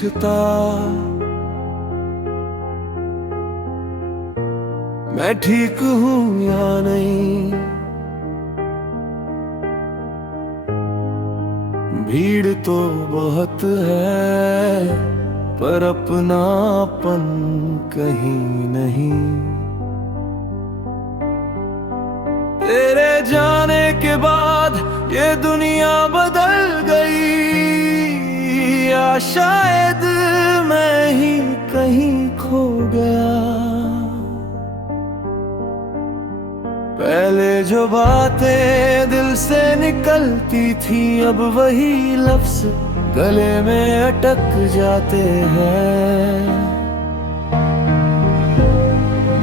पूछता मैं ठीक हूँ या नहीं। भीड़ तो बहुत है पर अपनापन कहीं नहीं। तेरे जाने के बाद ये दुनिया बदल गई या शायद मैं ही कहीं खो गया। पहले जो बातें दिल से निकलती थी अब वही लफ्ज गले में अटक जाते हैं।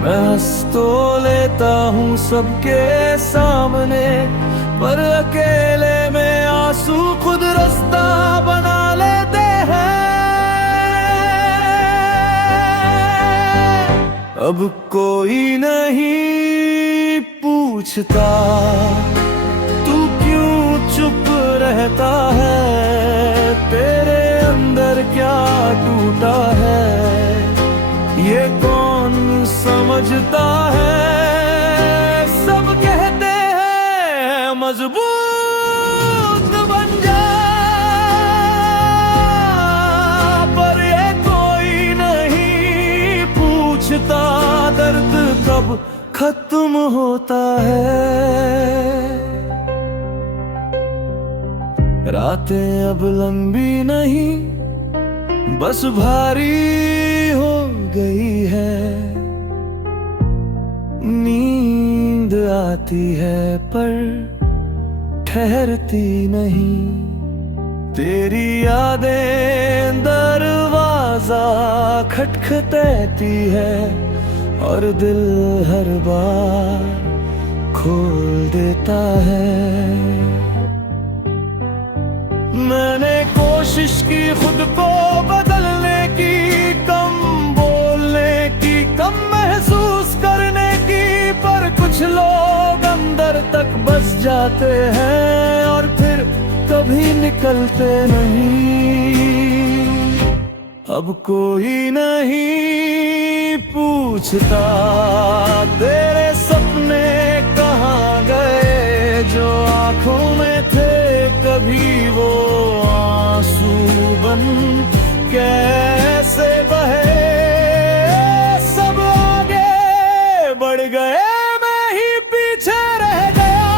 मैं हंस तो लेता हूँ सबके सामने पर अकेले में आंसू खुद रास्ता बना लेते हैं। अब कोई नहीं पूछता तू क्यों चुप रहता है। तेरे अंदर क्या टूटा है ये कौन समझता है। सब कहते हैं मजबूत बन जा पर ये कोई नहीं पूछता दर्द कब खत्म होता है। रातें अब लंबी नहीं बस भारी हो गई है। नींद आती है पर ठहरती नहीं। तेरी यादें दरवाजा खटखटाती है और दिल हर बार खोल देता है। मैंने कोशिश की खुद को बदलने की, कम बोलने की, कम महसूस करने की, पर कुछ लोग अंदर तक बस जाते हैं और फिर कभी निकलते नहीं। अब कोई नहीं पूछता तेरे सपने कहाँ गए जो आंखों में थे कभी वो आंसू बन कैसे बहे। सब आगे बढ़ गए मैं ही पीछे रह गया।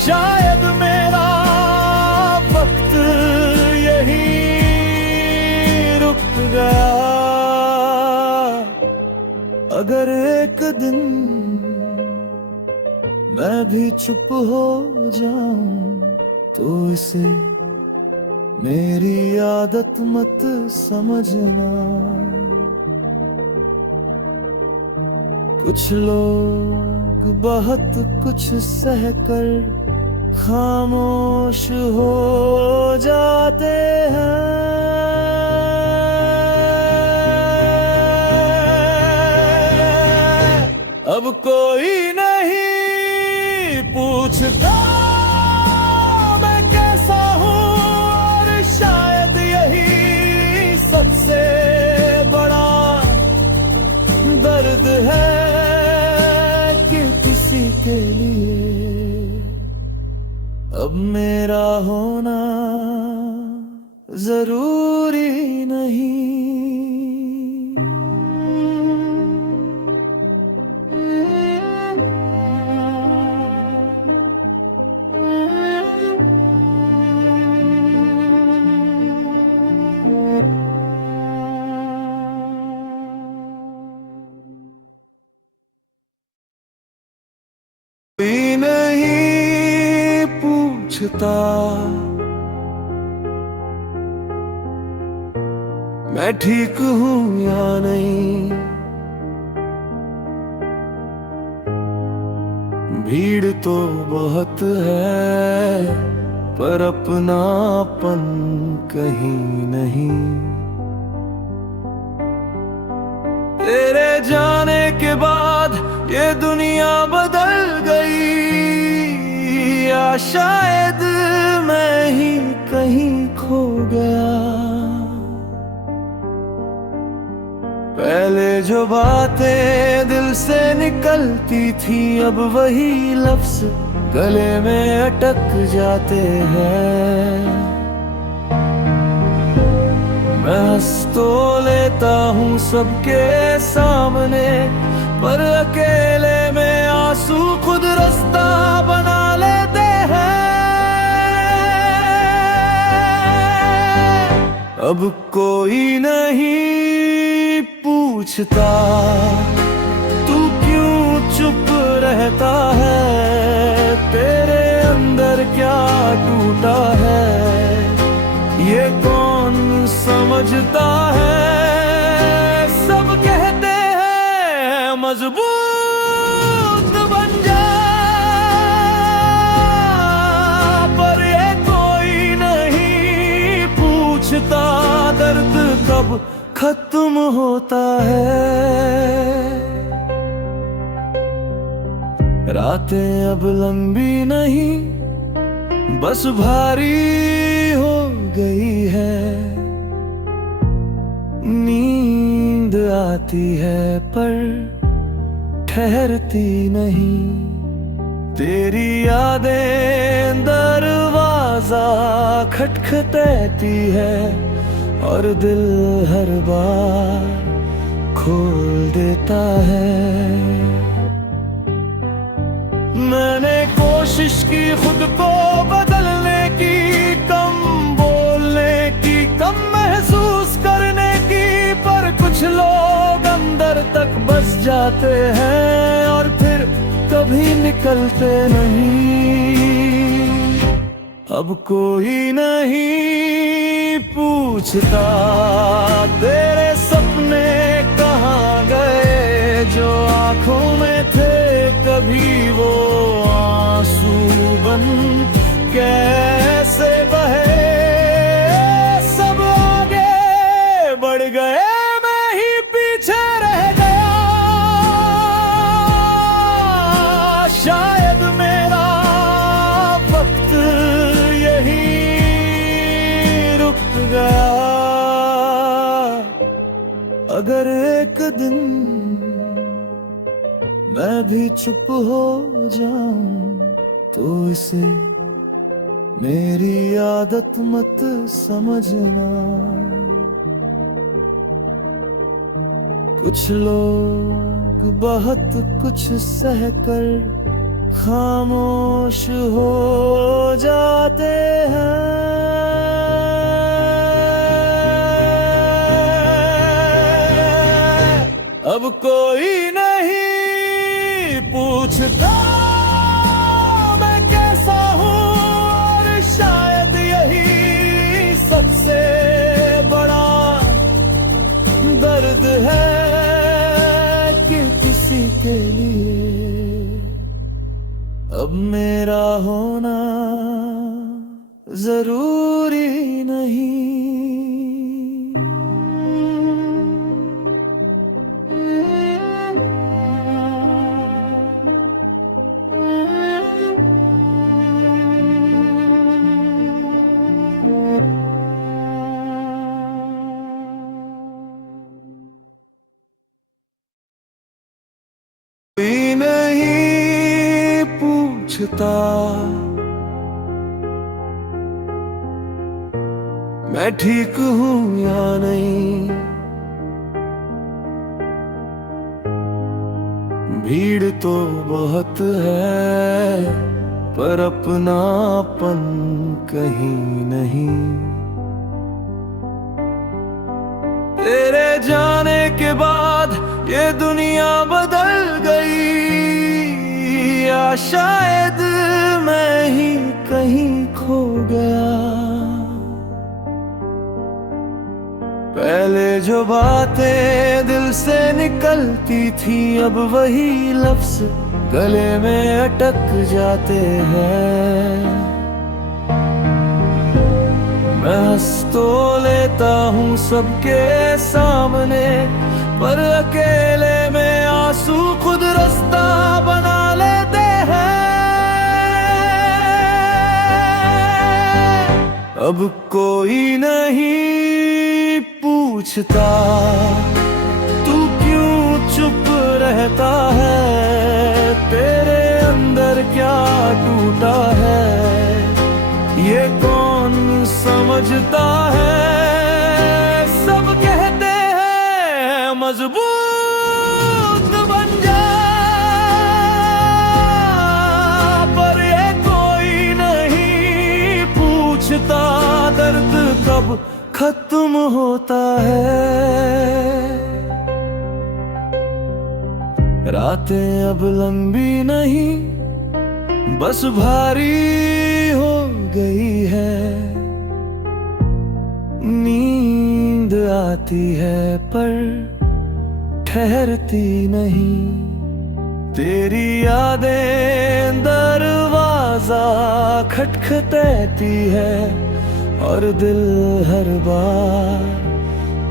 शायद मेरा वक्त यही रुक गया। अगर एक दिन मैं भी चुप हो जाऊं तो इसे मेरी आदत मत समझना। कुछ लोग बहुत कुछ सहकर खामोश हो जाते हैं। अब कोई नहीं पूछता मैं कैसा हूँ और शायद यही सबसे बड़ा दर्द है कि किसी के लिए अब मेरा होना जरूरी नहीं। कोई नहीं पूछता मैं ठीक हूँ या नहीं। भीड़ तो बहुत है पर अपनापन कहीं नहीं। तेरे जाने के बाद ये दुनिया बदल गई या शायद मैं ही कहीं खो गया। पहले जो बातें दिल से निकलती थी अब वही लफ्ज गले में अटक जाते हैं। मैं हंस तो लेता हूँ सबके सामने, पर अकेले में आंसू खुद रास्ता बना लेते हैं। अब कोई नहीं पूछता तू क्यों चुप रहता है, तेरे अंदर क्या टूटा है ये कौन समझता है। सब कहते हैं मजबूत बन जा, पर ये कोई नहीं पूछता दर्द कब खत्म होता है। रातें अब लंबी नहीं बस भारी हो गई है। नींद आती है पर ठहरती नहीं, तेरी यादें दरवाजा खटखटाती है और दिल हर बार खोल देता है। मैंने कोशिश की खुद को बदलने की, कम बोलने की, कम महसूस करने की, पर कुछ लोग अंदर तक बस जाते हैं और फिर कभी निकलते नहीं। अब कोई नहीं पूछता तेरे सपने कहाँ गए, जो आंखों में थे कभी वो आंसू बन कैसे बहे। सब आगे बढ़ गए मैं ही पीछे रह गया, शायद मेरा वक्त यही रुक गया। अगर एक दिन मैं भी चुप हो जाऊं तो इसे मेरी आदत मत समझना। कुछ लोग बहुत कुछ सहकर खामोश हो जाते हैं। अब कोई नहीं पूछता मैं कैसा हूँ, और शायद यही सबसे बड़ा दर्द है कि किसी के लिए अब मेरा होना जरूरी नहीं। कोई नहीं पूछता मैं ठीक हूँ या नहीं, भीड़ तो बहुत है पर अपनापन कहीं नहीं। तेरे जाने के बाद ये दुनिया बदल गई, या शायद मैं ही कहीं खो गया। पहले जो बातें दिल से निकलती थी अब वही लफ्ज गले में अटक जाते हैं। मैं हंस तो लेता हूँ सबके सामने, पर अकेले में आंसू खुद रास्ता बना लेते हैं। अब कोई नहीं पूछता तू क्यों चुप रहता है, तेरे अंदर क्या टूटा है ये कौन समझता है। सब कहते हैं मजबूत बन जा, पर ये कोई नहीं पूछता दर्द कब खत्म होता है। रातें अब लंबी नहीं बस भारी हो गई है, नींद आती है पर ठहरती नहीं, तेरी यादें दरवाजा खटखटाती है और दिल हर बार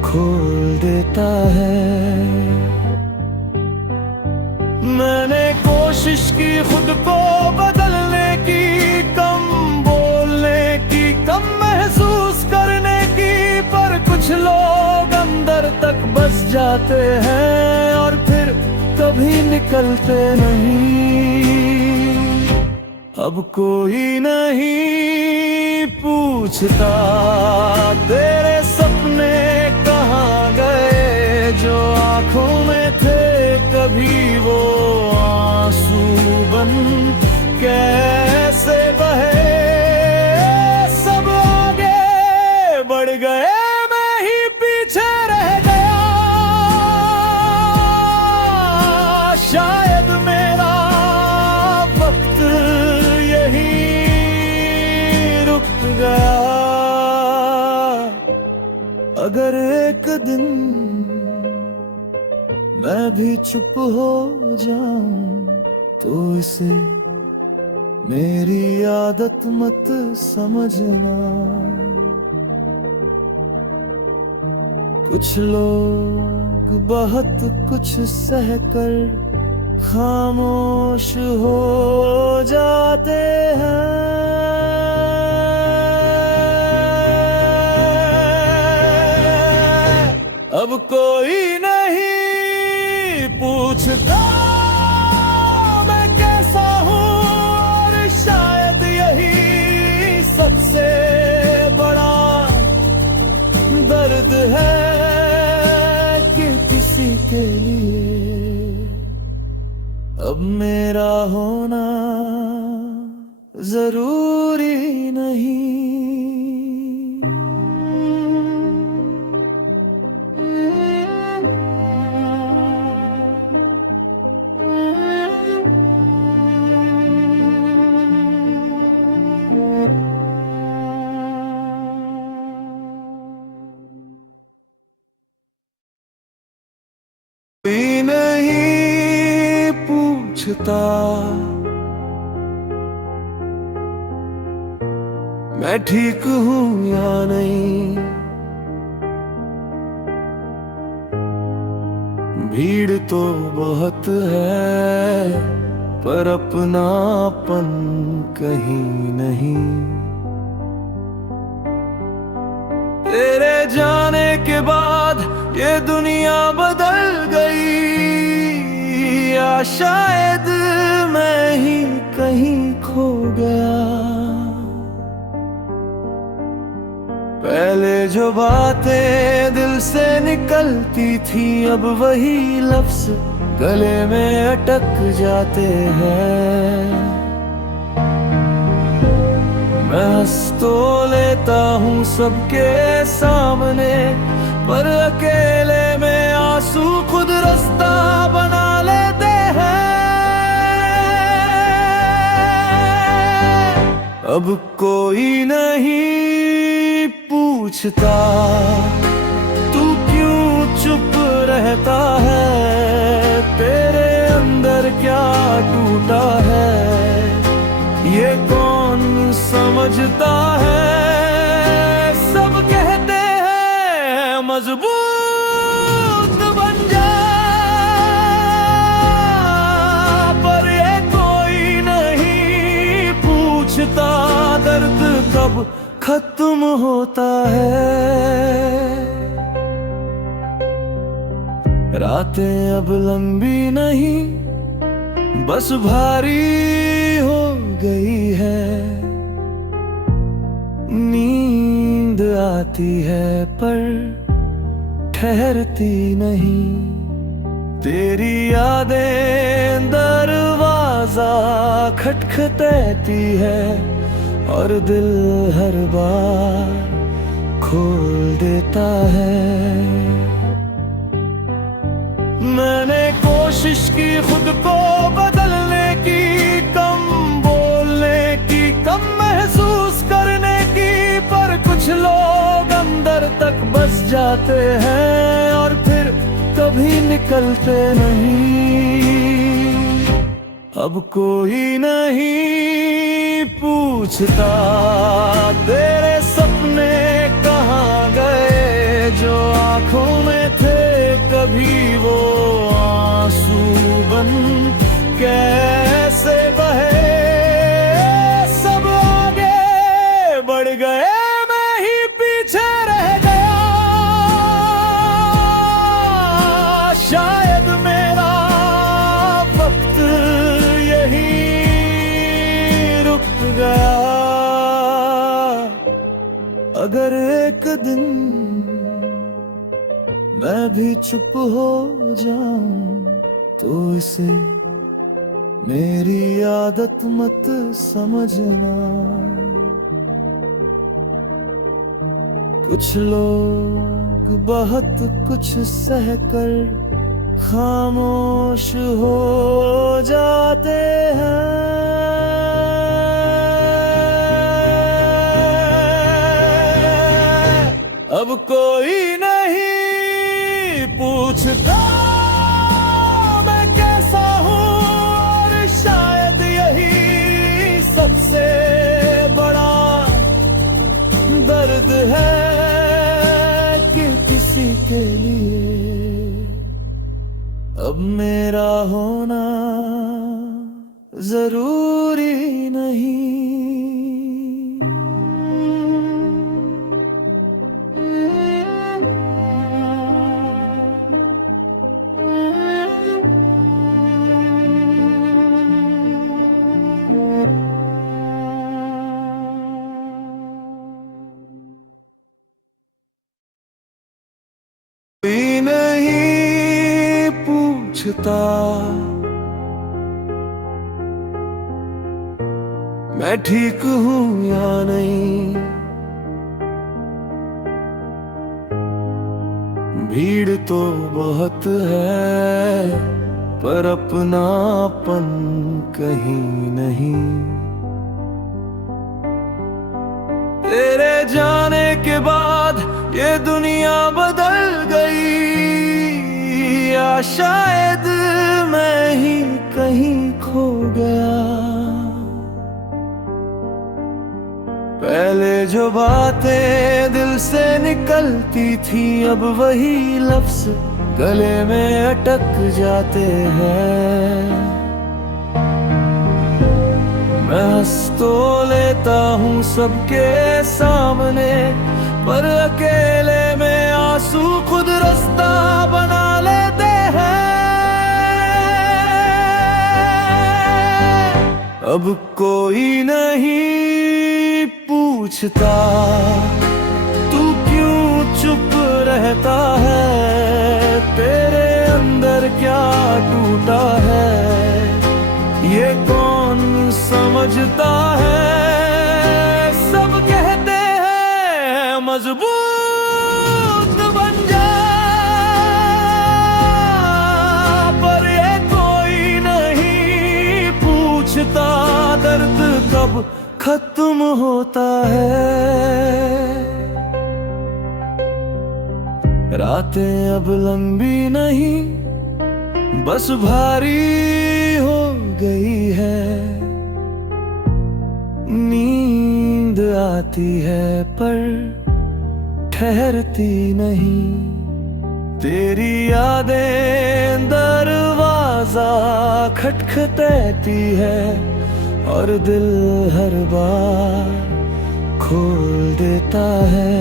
खोल देता है। मैंने कोशिश की खुद को बदलने की, कम बोलने की, कम महसूस करने की, पर कुछ लोग अंदर तक बस जाते हैं और फिर कभी निकलते नहीं। अब कोई नहीं पूछता तेरे सपने कहाँ गए, जो आंखों में थे कभी वो आंसू बन कैसे बहे। सब आगे बढ़ गए मैं ही पीछे रह गया, शायद मेरा वक्त यही रुक गया। अगर एक दिन मैं भी चुप हो जाऊं तो इसे मेरी आदत मत समझना। कुछ लोग बहुत कुछ सहकर खामोश हो जाते हैं। अब कोई नहीं पूछता मैं कैसा हूँ, और शायद यही सबसे बड़ा दर्द है कि किसी के लिए अब मेरा होना जरूरी नहीं। कोई नहीं पूछता मैं ठीक हूँ या नहीं, भीड़ तो बहुत है पर अपनापन कहीं नहीं। तेरे जाने के बाद ये दुनिया बदल गई, या शायद मैं ही कहीं खो गया। पहले जो बातें दिल से निकलती थी अब वही लफ्ज गले में अटक जाते हैं। मैं हंस तो लेता हूँ सबके सामने, पर अकेले में आंसू खुद रास्ता बना लेते हैं। अब कोई नहीं पूछता तू क्यों चुप रहता है, तेरे अंदर क्या टूटा है ये कौन समझता है। सब कहते हैं मजबूत बन जा, पर ये कोई नहीं पूछता दर्द कब खत्म होता है। रातें अब लंबी नहीं, बस भारी हो गई है। नींद आती है पर ठहरती नहीं। तेरी यादें दरवाजा खटखटाती है और दिल हर बार खोल देता है। मैंने कोशिश की खुद को बदलने की, कम बोलने की, कम महसूस करने की, पर कुछ लोग अंदर तक बस जाते हैं और फिर कभी निकलते नहीं। अब कोई नहीं पूछता तेरे सपने कहाँ गए, जो आंखों में थे कभी वो आंसू बन कैसे बहे। सब आगे बढ़ गए, मैं ही पीछे रह गया। शायद मेरा वक्त यही रुक गया। अगर एक दिन मैं भी चुप हो जाऊं तो इसे मेरी आदत मत समझना। कुछ लोग बहुत कुछ सहकर खामोश हो जाते हैं। अब कोई नहीं पूछता मैं कैसा हूँ, और शायद यही सबसे बड़ा दर्द है कि किसी के लिए अब मेरा होना जरूरी नहीं। कोई नहीं पूछता मैं ठीक हूँ या नहीं। भीड़ तो बहुत है पर अपनापन कहीं नहीं। तेरे जाने के बाद ये दुनिया बदल गई, या शायद मैं ही कहीं खो गया। पहले जो बातें दिल से निकलती थी, अब वही लफ्ज गले में अटक जाते हैं। मैं हंस तो लेता हूँ सबके सामने, पर अकेले में आंसू खुद रास्ता बना लेते हैं। अब कोई नहीं पूछता तू क्यों चुप रहता है, तेरे अंदर क्या टूटा है ये कौन समझता है। सब कहते हैं मजबूत बन जा, पर ये कोई नहीं पूछता दर्द कब खत्म होता है। रातें अब लंबी नहीं, बस भारी हो गई है। नींद आती है पर ठहरती नहीं। तेरी यादें दरवाजा खटखटाती है और दिल हर बार खोल देता है।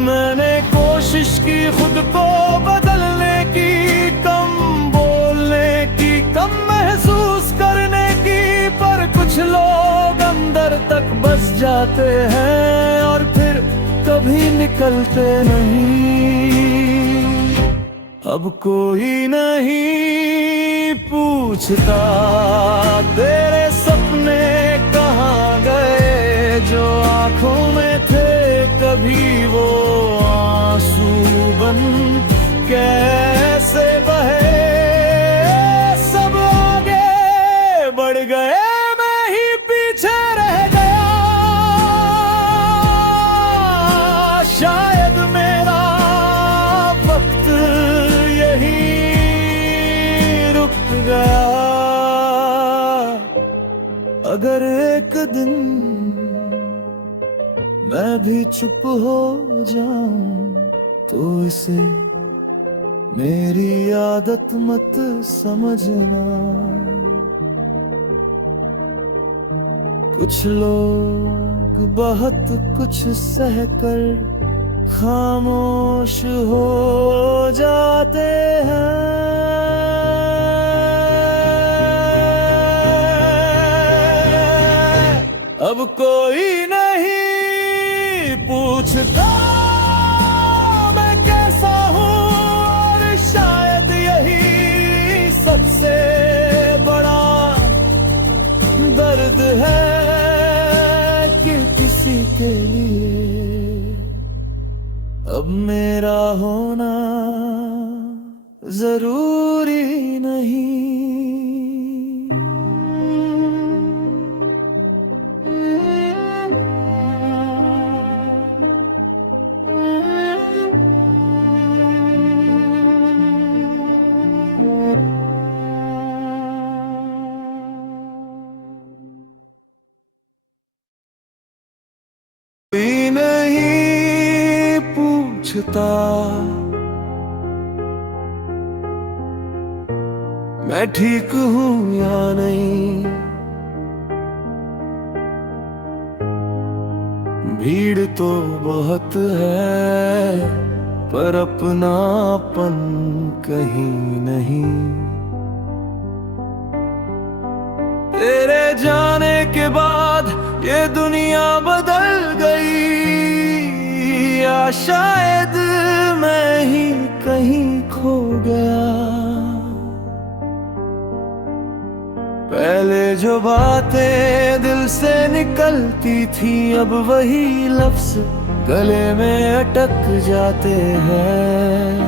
मैंने कोशिश की खुद को बदलने की, कम बोलने की, कम महसूस करने की, पर कुछ लोग अंदर तक बस जाते हैं और फिर कभी निकलते नहीं। अब कोई नहीं पूछता तेरे सपने कहाँ गए, जो आंखों में थे कभी वो आंसू बन कैसे बहे। सब आगे बढ़ गए, मैं ही पीछे रह गया। शायद मेरा वक्त यही रुक गया। अगर एक दिन मैं भी चुप हो जाऊं तो इसे मेरी आदत मत समझना। कुछ लोग बहुत कुछ सहकर खामोश हो जाते हैं। अब कोई नहीं पूछता मैं कैसा हूँ, और शायद यही सबसे बड़ा दर्द है कि किसी के लिए अब मेरा होना जरूरी नहीं। कोई नहीं पूछता मैं ठीक हूँ या नहीं। भीड़ तो बहुत है पर अपनापन कहीं नहीं। तेरे जाने के बाद ये दुनिया बदल गई, या शायद मैं ही कहीं खो गया। पहले जो बातें दिल से निकलती थी अब वही लफ्ज गले में अटक जाते हैं।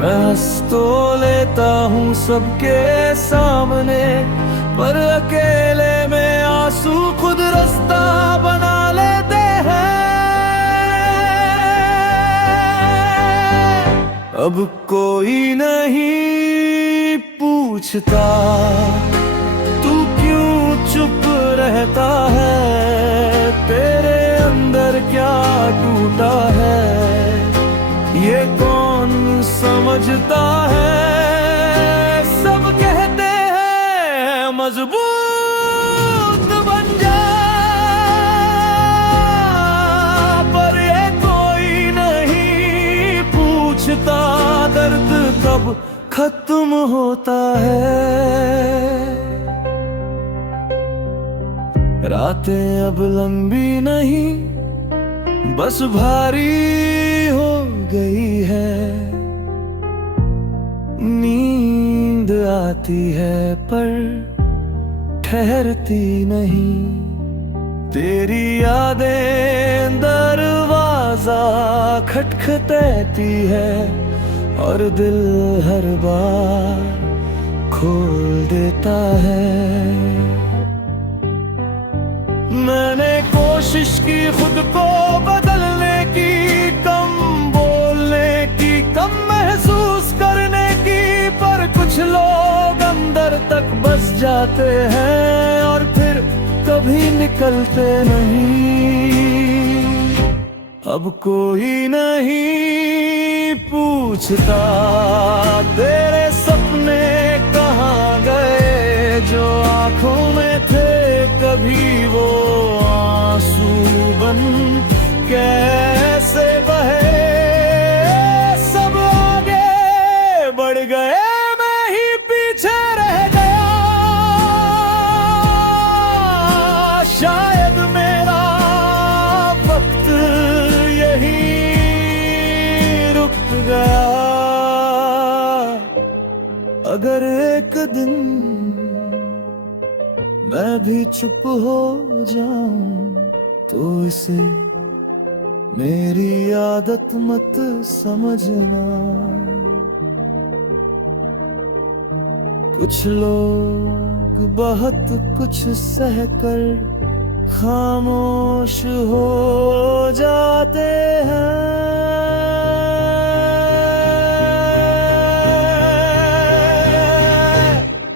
मैं हंस तो लेता हूँ सबके सामने, पर अकेले में आंसू खुद रास्ता बना लेते हैं। अब कोई नहीं पूछता तू क्यों चुप रहता है, तेरे अंदर क्या टूटा है ये कौन समझता है। सब कहते हैं मजबूत बन जा, पर ये कोई नहीं पूछता दर्द कब खत्म होता है। रातें अब लंबी नहीं बस भारी हो गई है। नींद आती है पर ठहरती नहीं। तेरी यादें दरवाजा खटखटाती है और दिल हर बार खोल देता है। मैंने कोशिश की खुद को बदलने की, कम बोलने की, कम महसूस करने की, पर कुछ लोग अंदर तक बस जाते हैं और फिर कभी निकलते नहीं। अब कोई नहीं पूछता तेरे सपने कहाँ गए, जो आंखों में थे कभी वो आंसू बन कैसे बहे। सब आगे बढ़ गए, मैं ही पीछे रह गया। शायद मेरा वक्त यही रुक गया। अगर एक दिन मैं भी चुप हो जाऊं तो इसे मेरी आदत मत समझना। कुछ लोग बहुत कुछ सहकर खामोश हो जाते हैं।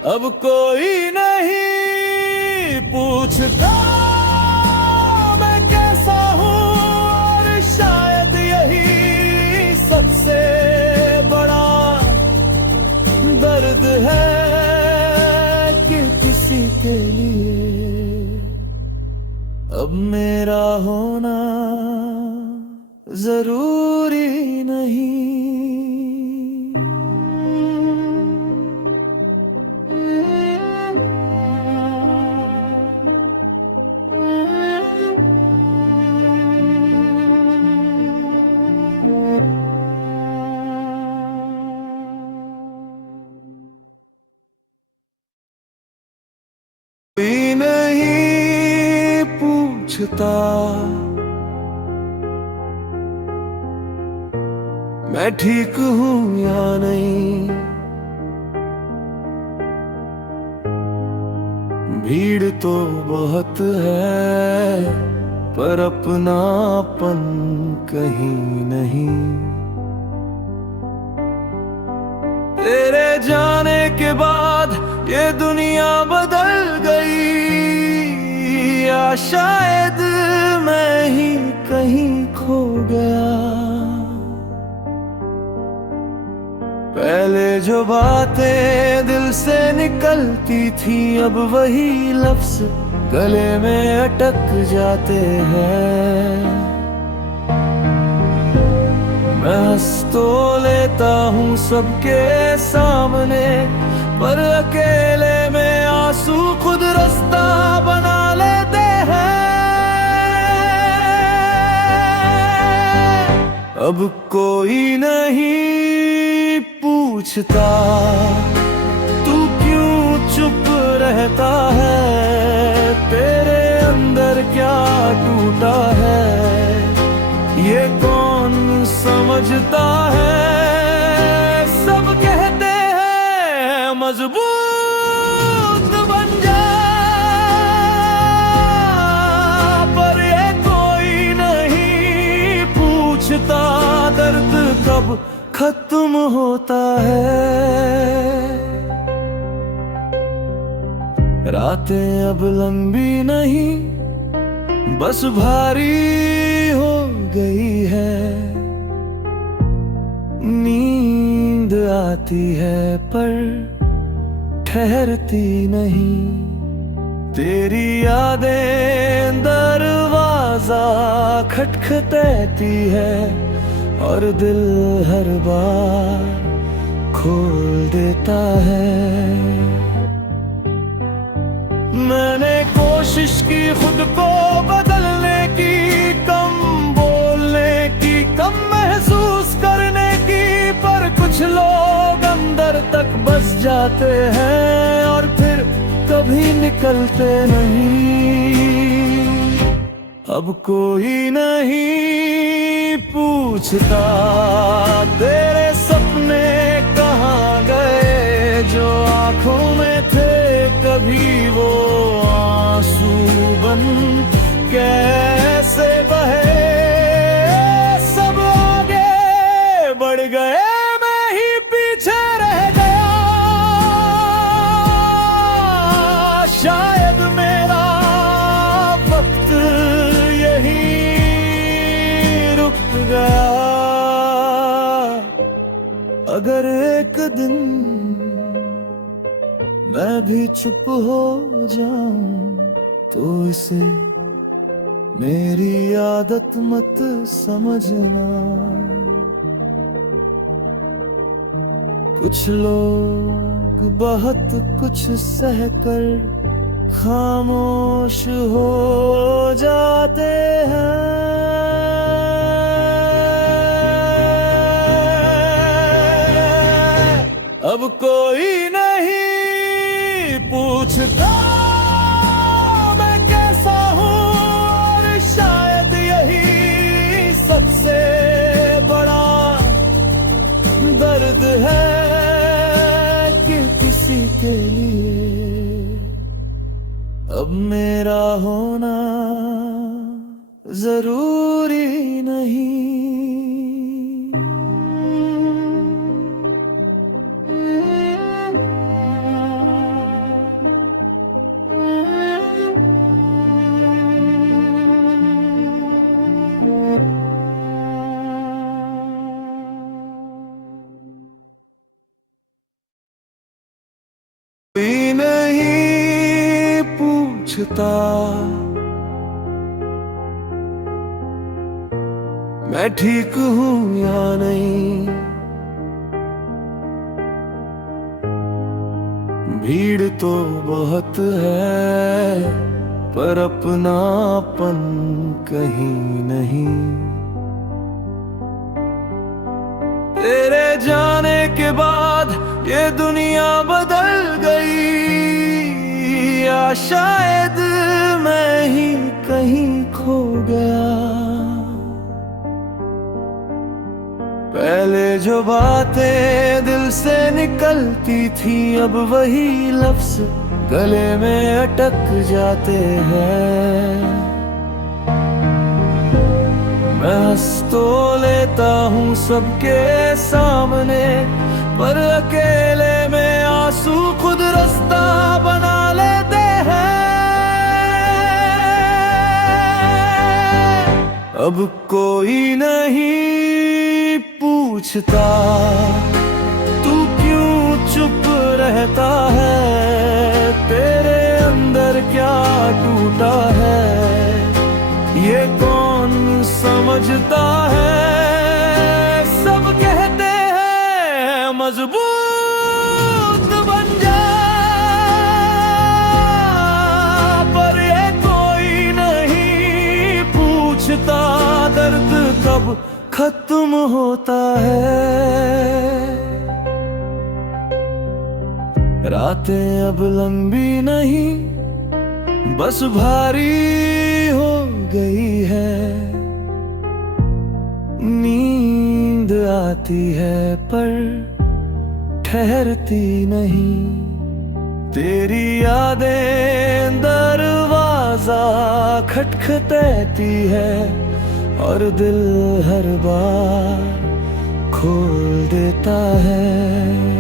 अब कोई नहीं पूछता मैं कैसा हूँ, और शायद यही सबसे बड़ा दर्द है कि किसी के लिए अब मेरा होना जरूरी नहीं। कोई नहीं पूछता मैं ठीक हूँ या नहीं। भीड़ तो बहुत है पर अपनापन कहीं नहीं। तेरे जाने के बाद ये दुनिया बदल गई, या शायद मैं ही कहीं खो गया। पहले जो बातें दिल से निकलती थी अब वही लफ्ज गले में अटक जाते हैं। मैं हंस तो लेता हूँ सबके सामने पर अकेले में आंसू खुद रास्ता बना लेते हैं। अब कोई नहीं पूछता तू क्यों चुप रहता है, तेरे अंदर क्या टूटा है ये कौन समझता है। सब कहते हैं मजबूत बन जा, पर ये कोई नहीं पूछता दर्द कब खत्म होता है। रातें अब लंबी नहीं बस भारी हो गई है। नींद आती है पर ठहरती नहीं। तेरी यादें दरवाजा खटखटाती है और दिल हर बार खोल देता है। मैंने कोशिश की खुद को बदलने की, कम बोलने की, कम महसूस करने की, पर कुछ लोग अंदर तक बस जाते हैं और फिर कभी निकलते नहीं। अब कोई नहीं पूछता तेरे सपने कहाँ गए, जो आंखों में थे कभी वो आंसू बन कैसे बहे। सब आगे बढ़ गए, मैं ही पीछे रह गया। शायद मेरा वक्त यही रुक गया। अगर एक दिन मैं भी चुप हो जाऊं तो इसे मेरी आदत मत समझना। कुछ लोग बहुत कुछ सहकर खामोश हो जाते हैं। अब कोई नहीं पूछता मैं कैसा हूँ, और शायद यही सबसे बड़ा दर्द है कि किसी के लिए अब मेरा होना जरूरी नहीं। कोई नहीं पूछता मैं ठीक हूँ या नहीं। भीड़ तो बहुत है पर अपनापन कहीं नहीं। तेरे जाने के बाद ये दुनिया बदल गई, या शायद मैं ही कहीं खो गया। पहले जो बातें दिल से निकलती थी अब वही लफ्ज गले में अटक जाते हैं। मैं हंस तो लेता हूँ सबके सामने, पर अकेले में आंसू खुद रास्ता बना लेते हैं। अब कोई नहीं पूछता तू क्यों चुप रहता है, तेरे अंदर क्या टूटा है ये कौन समझता है। सब कहते हैं मजबूत बन जा, पर ये कोई नहीं पूछता दर्द कब खत्म होता है। रातें अब लंबी नहीं बस भारी हो गई है। नींद आती है पर ठहरती नहीं। तेरी यादें दरवाजा खटखटाती है और दिल हर बार खोल देता है।